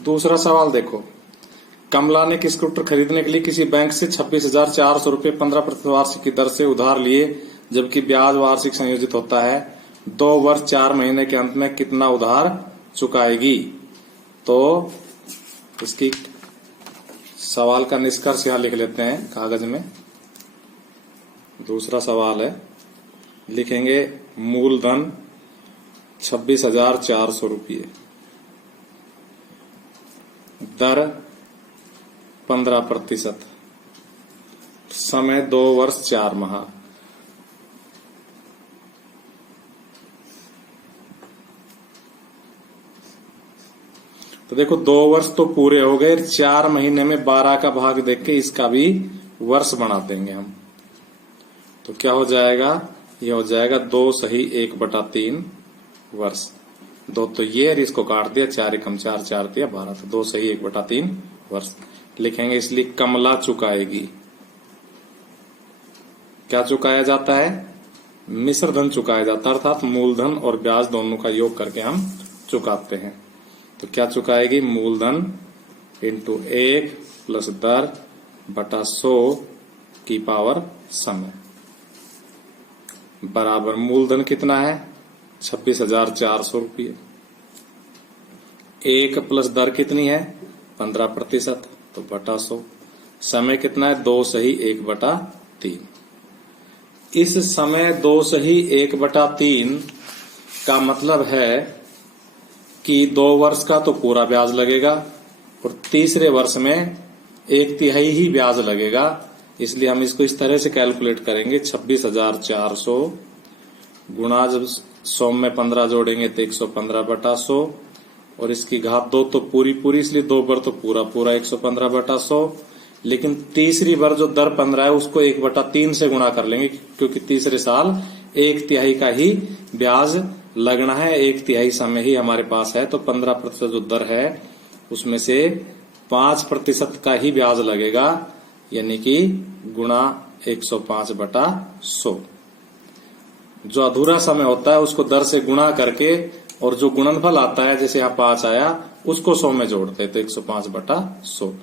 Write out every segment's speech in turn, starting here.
दूसरा सवाल देखो, कमला ने स्कूटर खरीदने के लिए किसी बैंक से 26,400 रूपये 15% वार्षिक की दर से उधार लिए, जबकि ब्याज वार्षिक संयोजित होता है। 2 वर्ष 4 महीने के अंत में कितना उधार चुकाएगी? तो इसकी सवाल का निष्कर्ष यहां लिख लेते हैं कागज में। दूसरा सवाल है, लिखेंगे मूलधन 26,400 रूपये, दर 15%, समय 2 वर्ष 4 माह। तो देखो 2 वर्ष तो पूरे हो गए, 4 महीने में 12 का भाग देख के इसका भी वर्ष बना देंगे हम। तो क्या हो जाएगा? ये हो जाएगा 2 सही 1/3 वर्ष। 2 तो ये और इसको काट दिया, 4 एकम 4, 4 दिया 12, तो 2 सही 1/3 वर्ष लिखेंगे। इसलिए कमला चुकाएगी, क्या चुकाया जाता है? मिश्र धन चुकाया जाता है, अर्थात मूलधन और ब्याज दोनों का योग करके हम चुकाते हैं। तो क्या चुकाएगी? मूलधन इंटू 1 प्लस दर बटा 100 की पावर समय बराबर मूलधन कितना है? 26,400 रूपये। 1 प्लस दर कितनी है? 15%, तो बटा 100। समय कितना है? 2 सही 1/3। इस समय 2 सही 1/3 का मतलब है कि 2 वर्ष का तो पूरा ब्याज लगेगा और तीसरे वर्ष में 1/3 ही ब्याज लगेगा। इसलिए हम इसको इस तरह से कैलकुलेट करेंगे, 26,400 गुणा, जब 100 में 15 जोड़ेंगे तो 115/100, और इसकी घात 2 तो पूरी पूरी, इसलिए 2 बार तो पूरा पूरा 115/100। लेकिन तीसरी बार जो दर 15 है उसको 1/3 से गुणा कर लेंगे, क्योंकि तीसरे साल 1/3 का ही ब्याज लगना है, 1/3 समय ही हमारे पास है। तो 15% जो दर है उसमें से 5% का ही ब्याज लगेगा, यानी कि गुणा 105/100। जो अधूरा समय होता है उसको दर से गुणा करके, और जो गुणनफल आता है जैसे यहाँ 5 आया उसको 100 में जोड़ते हैं, तो 105/100।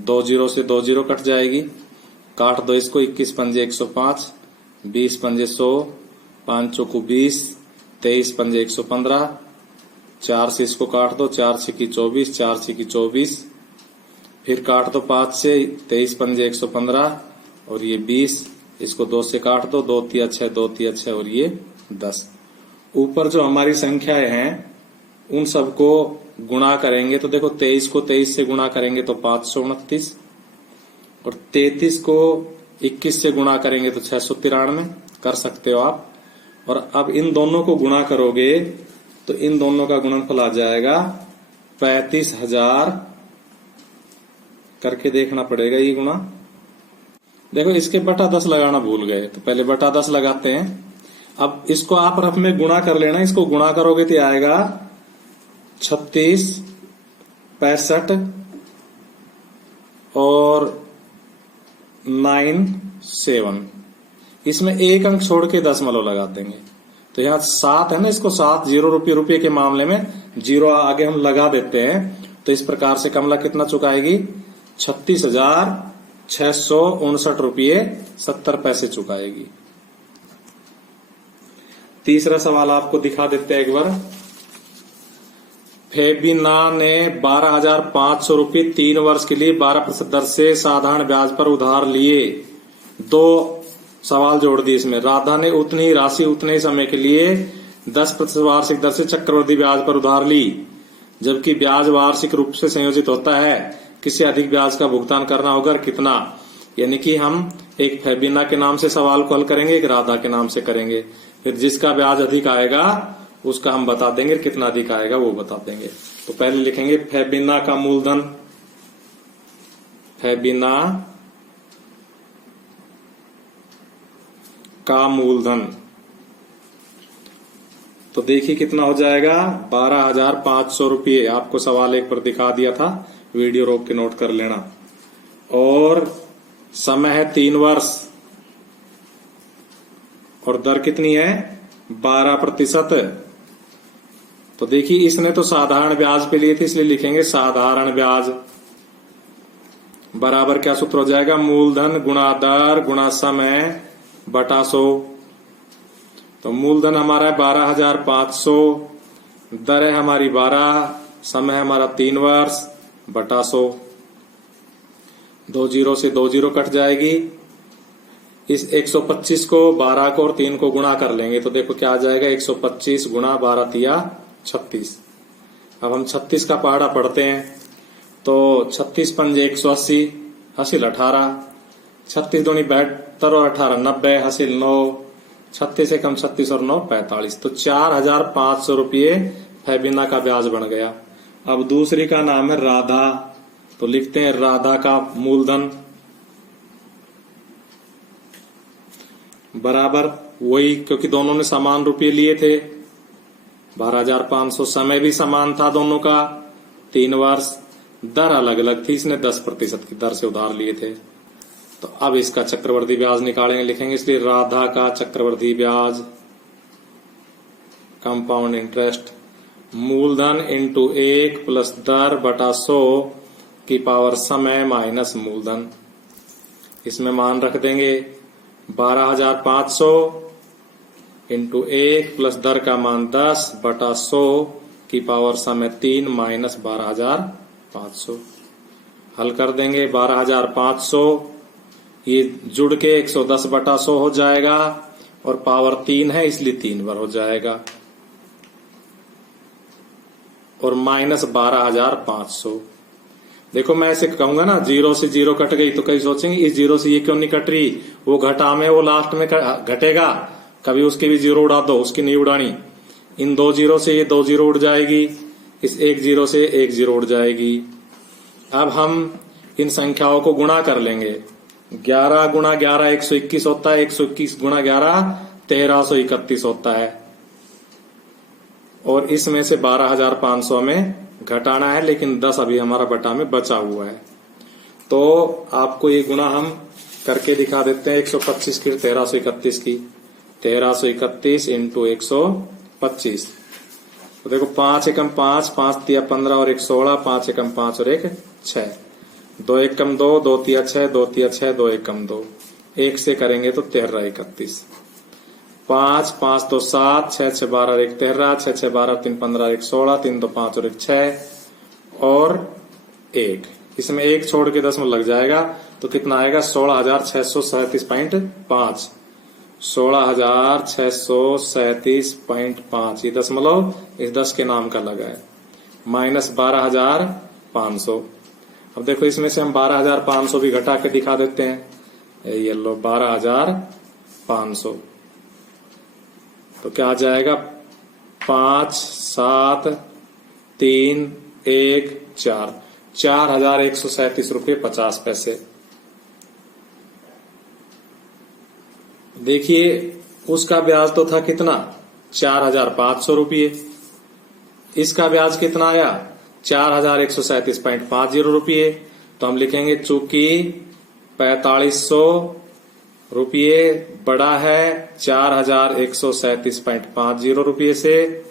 2 जीरो से 2 जीरो कट जाएगी, काट दो इसको, 21 पंजे 105, 20 पंजे 100, 5 चौको 20, 23 पंजे 115, 4 से इसको काट दो, 4 छिकी 24, 4 छिकी 24, फिर काट दो 5 से, 23 पंजे 115, और ये 20, इसको 2 से काट दो, 2 तिया 6, 2 तिया 6, और ये 10। ऊपर जो हमारी संख्याएं हैं उन सबको गुणा करेंगे, तो देखो 23 को 23 से गुणा करेंगे तो 529, और 33 को 21 से गुणा करेंगे तो 693 कर सकते हो आप। और अब इन दोनों को गुणा करोगे तो इन दोनों का गुणनफल आ जाएगा 35,000, करके देखना पड़ेगा ये गुणा। देखो इसके बटा 10 लगाना भूल गए, तो पहले बटा 10 लगाते हैं। अब इसको आप रफ में गुणा कर लेना, इसको गुणा करोगे तो आएगा 36, 65 और 9, 7। इसमें एक अंक छोड़ के दशमलव लगा देंगे, तो यहाँ 7 है ना, इसको 7 जीरो रुपये के मामले में 0 आगे हम लगा देते हैं। तो इस प्रकार से कमला कितना चुकाएगी? 36,659 रूपये 70 पैसे चुकाएगी। तीसरा सवाल आपको दिखा देते हैं एक बार। फेबिना ने 12,500 रूपये 3 वर्ष के लिए 12% दर से साधारण ब्याज पर उधार लिए। 2 सवाल जोड़ दिए इसमें। राधा ने उतनी ही राशि उतने ही समय के लिए 10% वार्षिक दर से चक्रवृद्धि ब्याज पर उधार ली, जबकि ब्याज वार्षिक रूप से संयोजित होता है। किसी अधिक ब्याज का भुगतान करना होगा, कितना? यानी कि हम एक फेबिना के नाम से सवाल को हल करेंगे, एक राधा के नाम से करेंगे। फिर जिसका ब्याज अधिक आएगा उसका हम बता देंगे, कितना अधिक आएगा वो बता देंगे। तो पहले लिखेंगे फेबिना का मूलधन, फेबिना का मूलधन। तो देखिए कितना हो जाएगा, 12,500 रूपये। आपको सवाल एक पर दिखा दिया था, वीडियो रोक के नोट कर लेना। और समय है 3 वर्ष, और दर कितनी है? 12%। तो तो देखिए इसने तो साधारण ब्याज पे लिए थे, इसलिए लिखेंगे साधारण ब्याज बराबर क्या सूत्र हो जाएगा, मूलधन गुणा दर गुणा समय बटा 100। तो मूलधन हमारा है 12,500, दर है हमारी 12, समय हमारा 3 वर्ष बटा 100। 2 जीरो से 2 जीरो कट जाएगी। इस 125 को 12 को और 3 को गुणा कर लेंगे तो देखो क्या आ जाएगा, 125 गुणा 12 तिया 36। अब हम 36 का पहाड़ा पढ़ते हैं तो 36 पंजे 180, हासिल 18, 36 दूनी 72 और 18 90, हासिल 9, 36 से कम 36 और 9 45। तो 4,500 रुपये फैबिना का ब्याज बन गया। अब दूसरी का नाम है राधा, तो लिखते हैं राधा का मूलधन बराबर वही, क्योंकि दोनों ने समान रुपये लिए थे 12,500, समय भी समान था दोनों का 3 वर्ष, दर अलग अलग थी, इसने 10% की दर से उधार लिए थे। तो अब इसका चक्रवर्ती ब्याज निकालेंगे, लिखेंगे इसलिए राधा का चक्रवर्ती ब्याज कंपाउंड इंटरेस्ट मूलधन इंटू 1 प्लस दर बटा 100 की पावर समय माइनस मूलधन। इसमें मान रख देंगे 12,500 इंटू 1 प्लस दर का मान 10 बटा 100 की पावर समय 3 माइनस 12,500। हल कर देंगे 12,500, ये जुड़ के 110 बटा 100 हो जाएगा और पावर 3 है इसलिए 3 बार हो जाएगा, और माइनस 12,500। देखो मैं ऐसे कहूंगा ना, 0 से 0 कट गई तो कई सोचेंगे इस 0 से ये क्यों नहीं कट रही, वो घटा में वो लास्ट में घटेगा, कभी उसकी भी 0 उड़ा दो, उसकी नहीं उड़ानी। इन 2 0 से ये 2 0 उड़ जाएगी, इस 1 0 से 1 0 उड़ जाएगी। अब हम इन संख्याओं को गुणा कर लेंगे। 11 गुणा 11 121 होता है, 121 गुणा 11 1331 होता है, और इसमें से 12,500 में घटाना है, लेकिन 10 अभी हमारा बटा में बचा हुआ है। तो आपको ये गुणा हम करके दिखा देते हैं। 125 की 1331 की 1331 इंटू 125। तो देखो 5 एकम 5, 5 तिया 15 और 1 16, 5 एकम 5 और 1 6, 2 एकम 2, 2 तिया 6, 2 तिया 6, 2 एकम 2, 1 से करेंगे तो 13 31, 5 5 2 7, 6 6 12 और 1 13, 6 6 12 3 15 1 16, 3 2 5 और 1 6 और 1, इसमें 1 छोड़ के 10 में लग जाएगा तो कितना आएगा 16,637.5, 16,637.5। ये दशमलव इस 10 के नाम का लगा है, माइनस 12,500। अब देखो इसमें से हम 12,500 भी घटा के दिखा देते हैं, ये लो 12,500, तो क्या आ जाएगा 5 7 3 1 4, 4,137 रुपये 50 पैसे। देखिए उसका ब्याज तो था कितना 4,500 रुपये, इसका ब्याज कितना आया 4,137.50 रुपये। तो हम लिखेंगे चूंकि 4,500 रुपये बड़ा है 4,137.50 रुपये से,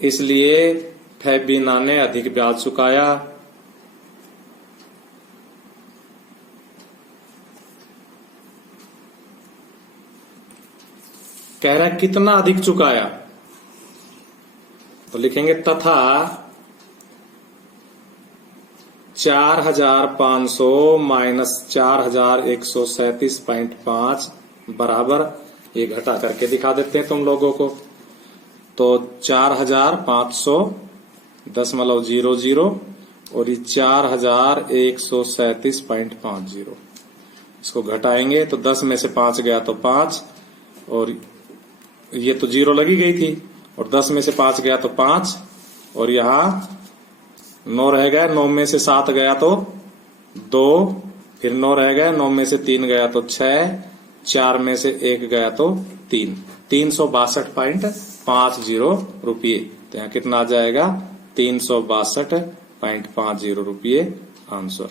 इसलिए फैबिना ने अधिक ब्याज चुकाया। कह रहा है कितना अधिक चुकाया, तो लिखेंगे तथा 4,500 माइनस 4,137.5 बराबर, ये घटा करके दिखा देते हैं तुम लोगों को। तो 4,500.00 और ये 4,137.50, इसको घटाएंगे तो 10 में से 5 गया तो 5, और ये तो 0 लगी गई थी, और 10 में से 5 गया तो 5, और यहाँ 9 रह गया, 9 में से 7 गया तो 2, फिर 9 रह गया, 9 में से 3 गया तो 6, 4 में से 1 गया तो 3, 362.50 रुपये। तो यहाँ कितना आ जाएगा 362.50 रुपये आंसर।